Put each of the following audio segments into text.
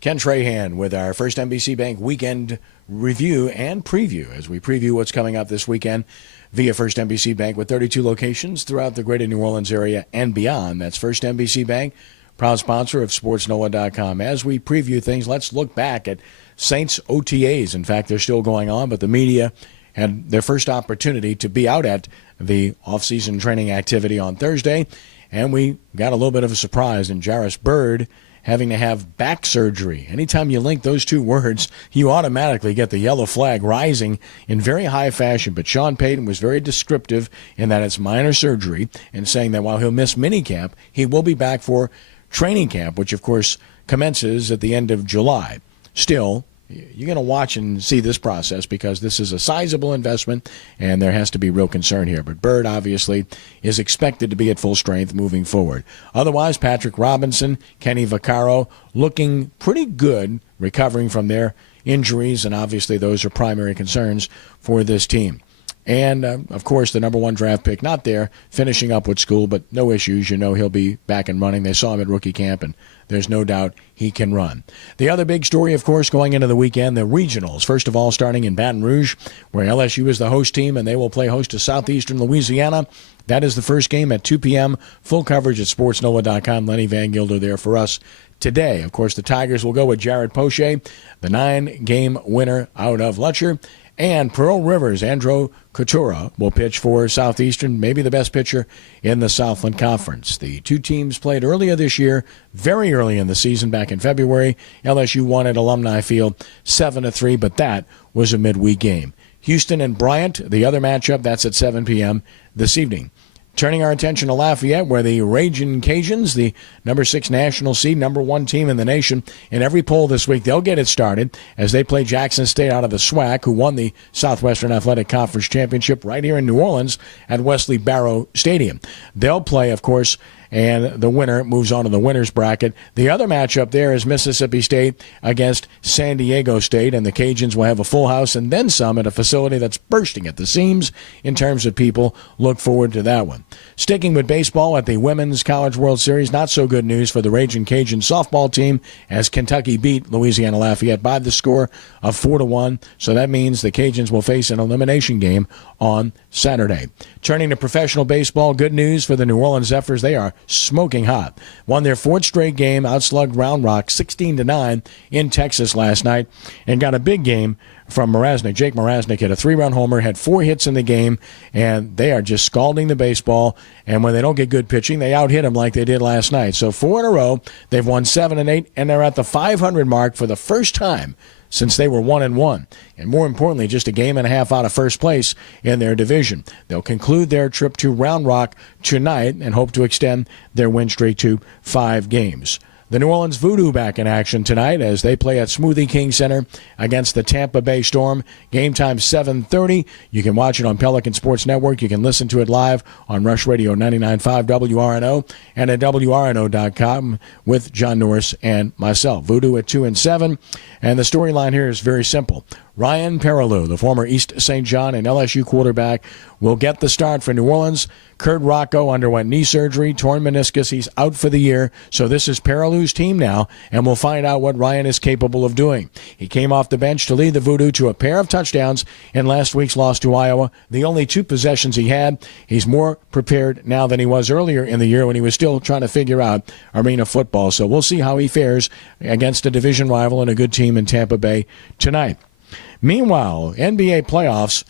Ken Trahan with our First NBC Bank weekend review and preview as we preview what's coming up this weekend via First NBC Bank with 32 locations throughout the greater New Orleans area and beyond. That's First NBC Bank, proud sponsor of SportsNoah.com. As we preview things, let's look back at Saints OTAs. In fact, they're still going on, but the media had their first opportunity to be out at the off-season training activity on Thursday, and we got a little bit of a surprise in Jarris Byrd having to have back surgery. Anytime you link those two words, you automatically get the yellow flag rising in very high fashion. But Sean Payton was very descriptive in that it's minor surgery and saying that while he'll miss minicamp, he will be back for training camp, which, of course, commences at the end of July. Still, you're going to watch and see this process because this is a sizable investment and there has to be real concern here. But Byrd obviously is expected to be at full strength moving forward. Otherwise, Patrick Robinson, Kenny Vaccaro looking pretty good, recovering from their injuries, and obviously those are primary concerns for this team. And, of course, the number one draft pick not there, finishing up with school, but no issues. You know he'll be back and running. They saw him at rookie camp, and there's no doubt he can run. The other big story, of course, going into the weekend, the regionals. First of all, starting in Baton Rouge, where LSU is the host team, and they will play host to Southeastern Louisiana. That is the first game at 2 p.m. Full coverage at SportsNoah.com. Lenny Van Gilder there for us today. Of course, the Tigers will go with Jared Poche, the 9-game winner out of Letcher. And Pearl Rivers, Andrew Coutura, will pitch for Southeastern, maybe the best pitcher in the Southland Conference. The two teams played earlier this year, very early in the season, back in February. LSU won at Alumni Field 7-3, but that was a midweek game. Houston and Bryant, the other matchup, that's at 7 p.m. this evening. Turning our attention to Lafayette, where the Ragin Cajuns, the number 6 national seed, number 1 team in the nation, in every poll this week, they'll get it started as they play Jackson State out of the SWAC, who won the Southwestern Athletic Conference Championship right here in New Orleans at Wesley Barrow Stadium. They'll play, of course, and the winner moves on to the winner's bracket. The other matchup there is Mississippi State against San Diego State, and the Cajuns will have a full house and then some at a facility that's bursting at the seams in terms of people. Look forward to that one. Sticking with baseball at the Women's College World Series, not so good news for the Ragin Cajun softball team as Kentucky beat Louisiana Lafayette by the score of 4-1. So that means the Cajuns will face an elimination game on Saturday. Turning to professional baseball, good news for the New Orleans Zephyrs. They are smoking hot. Won their 4th straight game, outslugged Round Rock 16-9 in Texas last night, and got a big game from Mrazek. Jake Mrazek hit a 3-run homer, had 4 hits in the game, and they are just scalding the baseball. And when they don't get good pitching, they out-hit them like they did last night. So 4 in a row, they've won 7 and 8, and they're at the 500 mark for the first time since they were 1-1. And more importantly, just a game and a half out of first place in their division. They'll conclude their trip to Round Rock tonight and hope to extend their win streak to 5 games. The New Orleans Voodoo back in action tonight as they play at Smoothie King Center against the Tampa Bay Storm. Game time 7:30. You can watch it on Pelican Sports Network. You can listen to it live on Rush Radio 99.5 WRNO and at WRNO.com with John Norris and myself. Voodoo at 2 and 7. And the storyline here is very simple. Ryan Perrilloux, the former East St. John and LSU quarterback, will get the start for New Orleans. Kurt Rocco underwent knee surgery, torn meniscus. He's out for the year. So this is Perrilloux's team now, and we'll find out what Ryan is capable of doing. He came off the bench to lead the Voodoo to a pair of touchdowns in last week's loss to Iowa, the only 2 possessions he had. He's more prepared now than he was earlier in the year when he was still trying to figure out arena football. So we'll see how he fares against a division rival and a good team in Tampa Bay tonight. Meanwhile, NBA playoffs,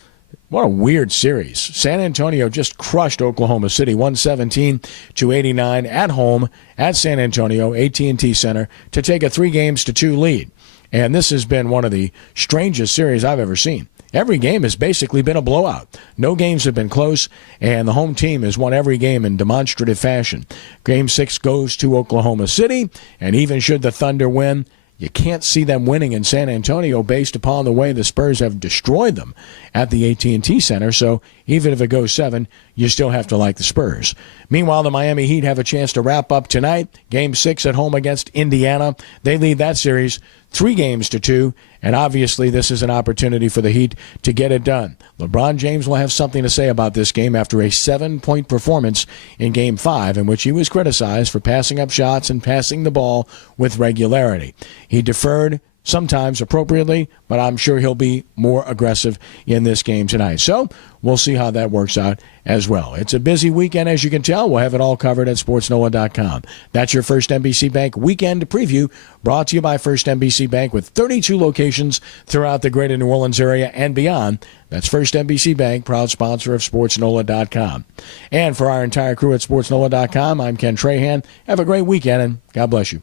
what a weird series. San Antonio just crushed Oklahoma City, 117-89 at home at San Antonio, AT&T Center, to take a 3-2 lead. And this has been one of the strangest series I've ever seen. Every game has basically been a blowout. No games have been close, and the home team has won every game in demonstrative fashion. Game 6 goes to Oklahoma City, and even should the Thunder win, you can't see them winning in San Antonio based upon the way the Spurs have destroyed them at the AT&T Center. So even if it goes 7, you still have to like the Spurs. Meanwhile, the Miami Heat have a chance to wrap up tonight. Game 6 at home against Indiana. They lead that series 3-2, and obviously this is an opportunity for the Heat to get it done. LeBron James will have something to say about this game after a 7-point performance in Game 5, in which he was criticized for passing up shots and passing the ball with regularity. He deferred, sometimes appropriately, but I'm sure he'll be more aggressive in this game tonight. So we'll see how that works out as well. It's a busy weekend, as you can tell. We'll have it all covered at sportsnola.com. That's your First NBC Bank weekend preview, brought to you by First NBC Bank with 32 locations throughout the greater New Orleans area and beyond. That's First NBC Bank, proud sponsor of sportsnola.com. And for our entire crew at sportsnola.com, I'm Ken Trahan. Have a great weekend, and God bless you.